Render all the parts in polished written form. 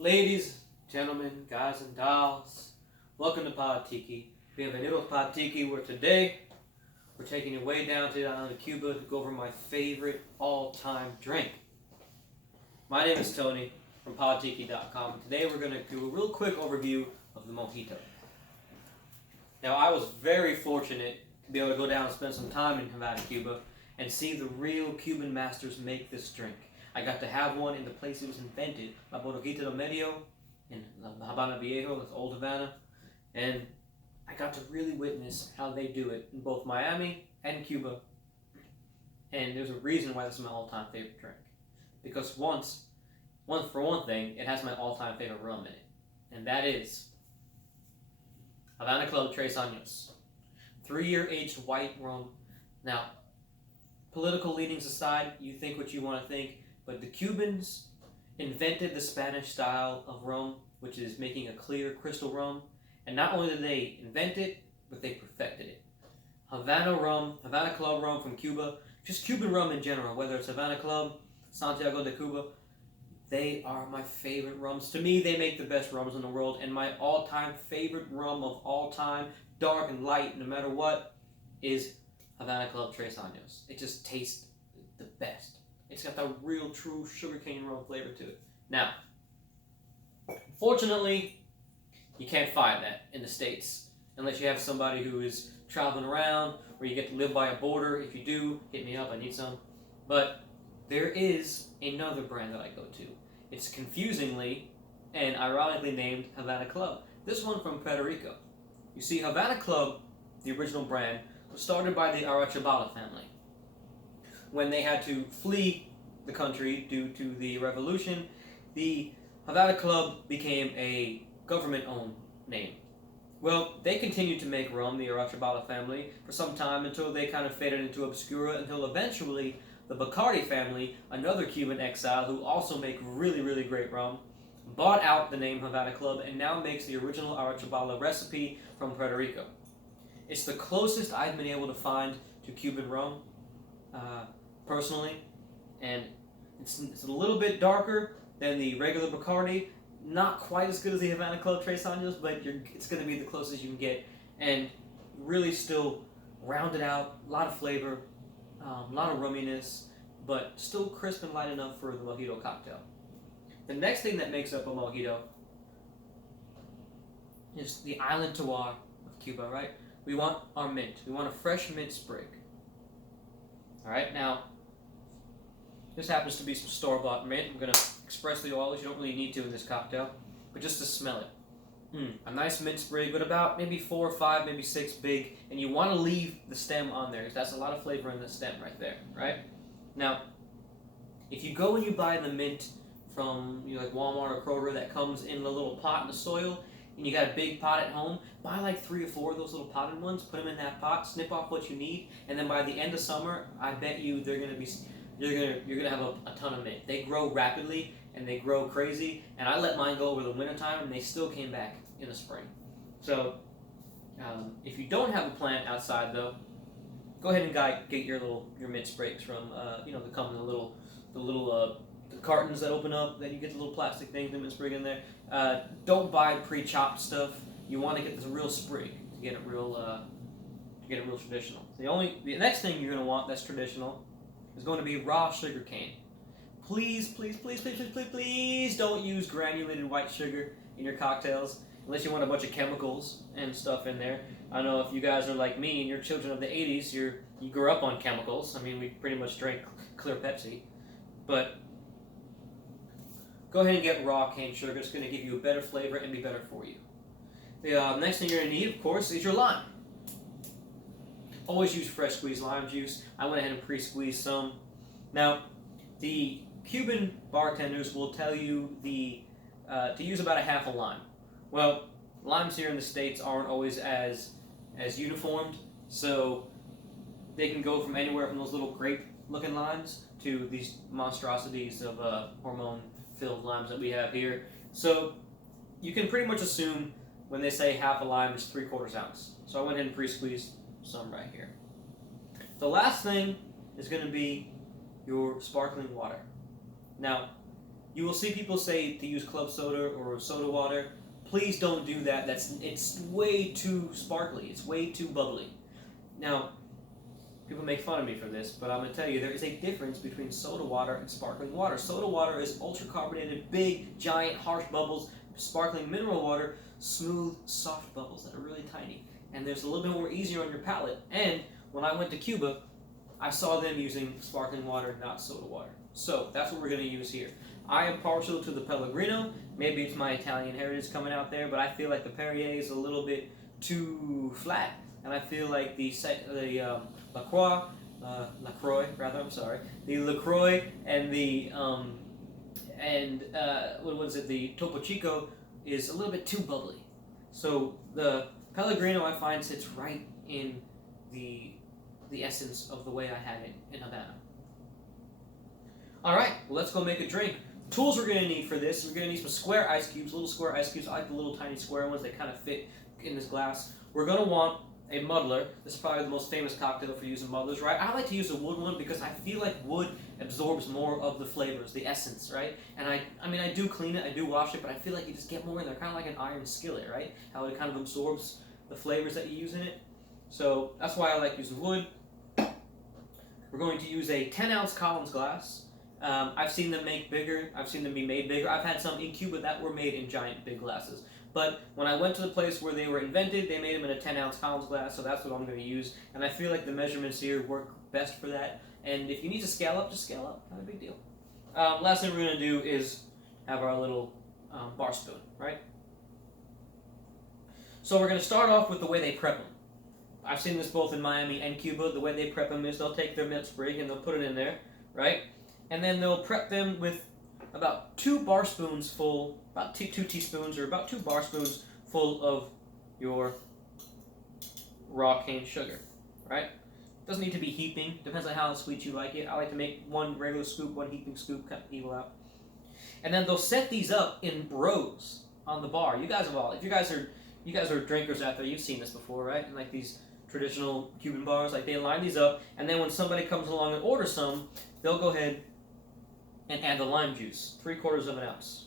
Ladies, gentlemen, guys and dolls, welcome to Tiki. Bienvenidos Tiki, where today we're taking you way down to the island of Cuba to go over my favorite all-time drink. My name is Tony from podtiki.com, and today we're going to do a real quick overview of the Mojito. Now, I was very fortunate to be able to go down and spend some time in Havana, Cuba, and see the real Cuban masters make this drink. I got to have one in the place it was invented, La Bodeguita del Medio, in Habana Viejo, that's Old Havana, and I got to really witness how they do it in both Miami and Cuba, and there's a reason why this is my all-time favorite drink. Because for one thing, it has my all-time favorite rum in it, and that is Havana Club Tres Años. 3-year aged white rum. Now, political leanings aside, you think what you want to think, but the Cubans invented the Spanish style of rum, which is making a clear crystal rum. And not only did they invent it, but they perfected it. Havana rum, Havana Club rum from Cuba, just Cuban rum in general, whether it's Havana Club, Santiago de Cuba, they are my favorite rums. To me, they make the best rums in the world, and my all-time favorite rum of all time, dark and light, no matter what, is Havana Club Tres Años. It just tastes the best. It's got that real, true sugarcane rum flavor to it. Now, fortunately, you can't find that in the States unless you have somebody who is traveling around or you get to live by a border. If you do, hit me up, I need some. But there is another brand that I go to. It's confusingly and ironically named Havana Club. This one from Puerto Rico. You see, Havana Club, the original brand, was started by the Arachibala family. When they had to flee the country due to the revolution, the Havana Club became a government-owned name. Well, they continued to make rum, the Arachibala family, for some time until they kind of faded into obscura, until eventually the Bacardi family, another Cuban exile who also make really, really great rum, bought out the name Havana Club and now makes the original Arachibala recipe from Puerto Rico. It's the closest I've been able to find to Cuban rum, personally, and it's a little bit darker than the regular Bacardi. Not quite as good as the Havana Club Tres Años, but it's going to be the closest you can get, and really still rounded out, a lot of flavor, a lot of rumminess, but still crisp and light enough for the mojito cocktail. The next thing that makes up a mojito is the island terroir of Cuba, right? We want our mint. We want a fresh mint sprig. All right, now, this happens to be some store-bought mint. I'm going to express the oils. You don't really need to in this cocktail, but just to smell it. A nice mint sprig, but about maybe 4 or 5, maybe 6 big, and you want to leave the stem on there because that's a lot of flavor in the stem right there, right? Now, if you go and you buy the mint from like Walmart or Kroger that comes in a little pot in the soil, and you got a big pot at home, buy like 3 or 4 of those little potted ones, put them in that pot, snip off what you need, and then by the end of summer, I bet you you're gonna have a ton of mint. They grow rapidly and they grow crazy, and I let mine go over the wintertime and they still came back in the spring. So if you don't have a plant outside though, go ahead and get your mint sprigs from they come in the cartons that open up. Then you get the little plastic things, the mint sprig in there. Don't buy pre-chopped stuff. You want to get this real sprig to get it real traditional. The next thing you're gonna want that's traditional is going to be raw sugar cane. Please, please, please, please, please, please, please don't use granulated white sugar in your cocktails unless you want a bunch of chemicals and stuff in there. I know if you guys are like me and you're children of the 80s, you grew up on chemicals. I mean, we pretty much drank clear Pepsi. But go ahead and get raw cane sugar. It's going to give you a better flavor and be better for you. The next thing you're going to need, of course, is your lime. Always use fresh squeezed lime juice. I went ahead and pre-squeezed some. Now, the Cuban bartenders will tell you to use about a half a lime. Well, limes here in the States aren't always as uniformed, so they can go from anywhere from those little grape-looking limes to these monstrosities of hormone-filled limes that we have here. So you can pretty much assume when they say half a lime, it's 3/4 ounce. So I went ahead and pre-squeezed some right here. The last thing is going to be your sparkling water. Now, You will see people say to use club soda or soda water. Please don't do that. It's way too sparkly. It's way too bubbly. Now, people make fun of me for this, but I'm going to tell you there is a difference between soda water and sparkling water. Soda water is ultra carbonated, big, giant, harsh bubbles. Sparkling mineral water, smooth, soft bubbles that are really tiny. And there's a little bit more easier on your palate. And when I went to Cuba, I saw them using sparkling water, not soda water. So that's what we're going to use here. I am partial to the Pellegrino. Maybe it's my Italian heritage coming out there, but I feel like the Perrier is a little bit too flat. And I feel like the LaCroix, the LaCroix and the the Topo Chico is a little bit too bubbly. So the Pellegrino I find sits right in the essence of the way I had it in Havana. Alright, well, let's go make a drink. Tools we're going to need for this, we're going to need some square ice cubes, little square ice cubes. I like the little tiny square ones that kind of fit in this glass. We're going to want a muddler. This is probably the most famous cocktail for using muddlers, right? I like to use a wood one because I feel like wood absorbs more of the flavors, the essence, right? And I do clean it, I do wash it, but I feel like you just get more in there, kind of like an iron skillet, right? How it kind of absorbs the flavors that you use in it. So that's why I like using wood. We're going to use a 10-ounce Collins glass. I've seen them make bigger. I've seen them be made bigger. I've had some in Cuba that were made in giant big glasses. But when I went to the place where they were invented, they made them in a 10-ounce Collins glass, so that's what I'm going to use. And I feel like the measurements here work best for that. And if you need to scale up, just scale up. Not a big deal. Last thing we're going to do is have our little bar spoon, right? So we're going to start off with the way they prep them. I've seen this both in Miami and Cuba. The way they prep them is they'll take their mint sprig and they'll put it in there, right? And then they'll prep them with about 2 bar spoons full, about 2 teaspoons or about 2 bar spoons full of your raw cane sugar, right? Doesn't need to be heaping. Depends on how sweet you like it. I like to make 1 regular scoop, 1 heaping scoop, kind of evil out. And then they'll set these up in rows on the bar. If you guys are drinkers out there, you've seen this before, right? And like these traditional Cuban bars, like they line these up, and then when somebody comes along and orders some, they'll go ahead and add the lime juice, 3/4 of an ounce.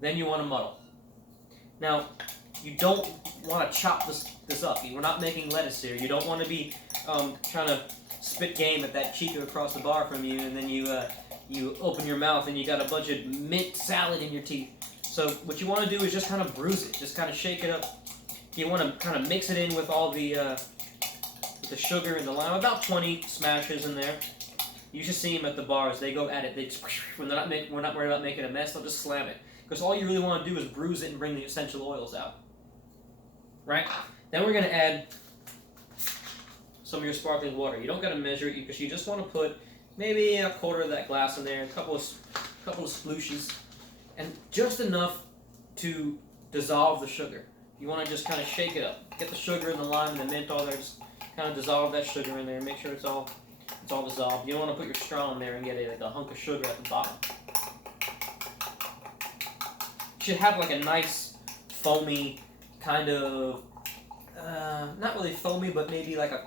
Then you want to muddle. Now, you don't want to chop this up. We're not making lettuce here. You don't want to be trying to spit game at that chica across the bar from you, and then you open your mouth and you got a bunch of mint salad in your teeth. So what you want to do is just kind of bruise it, just kind of shake it up. You want to kind of mix it in with all the sugar and the lime, about 20 smashes in there. You should see them at the bars. They go at it. When we're not worried about making a mess, they'll just slam it. Because all you really want to do is bruise it and bring the essential oils out. Right? Then we're going to add some of your sparkling water. You don't got to measure it because you just want to put maybe 1/4 of that glass in there, a couple of splooshes, and just enough to dissolve the sugar. You want to just kind of shake it up. Get the sugar and the lime and the mint all there. Just kind of dissolve that sugar in there. Make sure it's all dissolved. You don't want to put your straw in there and get like a hunk of sugar at the bottom. You should have like a nice foamy kind of, not really foamy, but maybe like a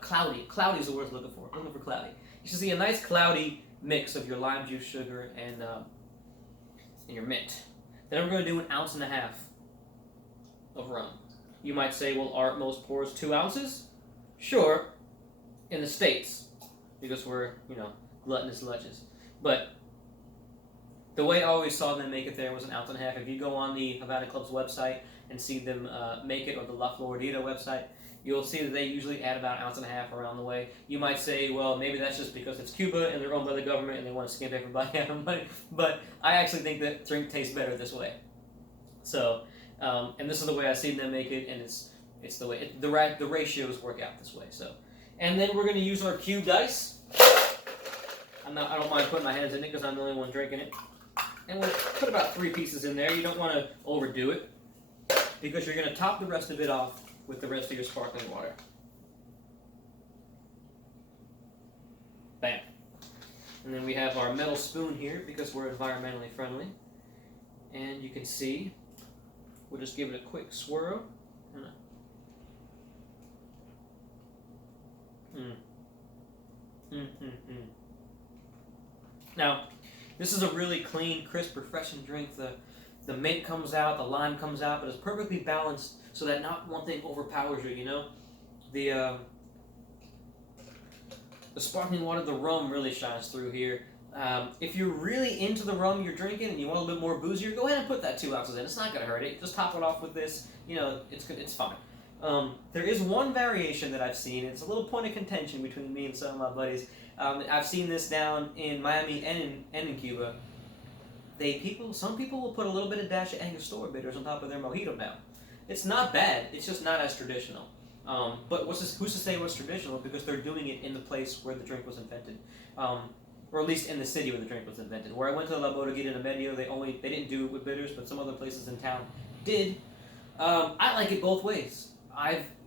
cloudy. Cloudy is the word I'm looking for. I'm looking for cloudy. You should see a nice cloudy mix of your lime juice, sugar, and your mint. Then we're going to do 1.5 ounces of rum. You might say, well, aren't most pours 2 ounces? Sure, in the States, because we're, gluttonous lunches. But the way I always saw them make it there was 1.5 ounces. If you go on the Havana Club's website and see them make it, or the La Floridita website, you'll see that they usually add about 1.5 ounces around the way. You might say, well, maybe that's just because it's Cuba and they're owned by the government and they want to skimp everybody out of money. But I actually think that drink tastes better this way. So, and this is the way I've seen them make it, and it's the way the ratios work out this way. So, and then we're going to use our cubed ice. I don't mind putting my hands in it because I'm the only one drinking it. And we'll put about 3 pieces in there. You don't want to overdo it because you're going to top the rest of it off with the rest of your sparkling water. Bam. And then we have our metal spoon here because we're environmentally friendly. And you can see, we'll just give it a quick swirl. Now, this is a really clean, crisp, refreshing drink. The mint comes out, the lime comes out, but it's perfectly balanced so that not one thing overpowers you. You know, the the sparkling water, the rum really shines through here. If you're really into the rum you're drinking and you want a little bit more boozier, go ahead and put that 2 ounces in. It's not gonna hurt it. Just top it off with this. You know, it's fine. There is one variation that I've seen. It's a little point of contention between me and some of my buddies. I've seen this down in Miami and in Cuba. Some people will put a little bit of dash of Angostura bitters on top of their mojito now. It's not bad. It's just not as traditional. But who's to say what's traditional? Because they're doing it in the place where the drink was invented, or at least in the city where the drink was invented. Where I went to La Bodeguita de Medio, they didn't do it with bitters, but some other places in town did. I like it both ways.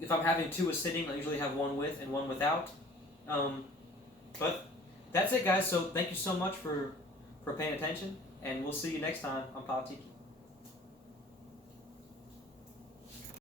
If I'm having 2 a sitting, I usually have 1 with and 1 without. But that's it, guys. So thank you so much for paying attention, and we'll see you next time on Politiki.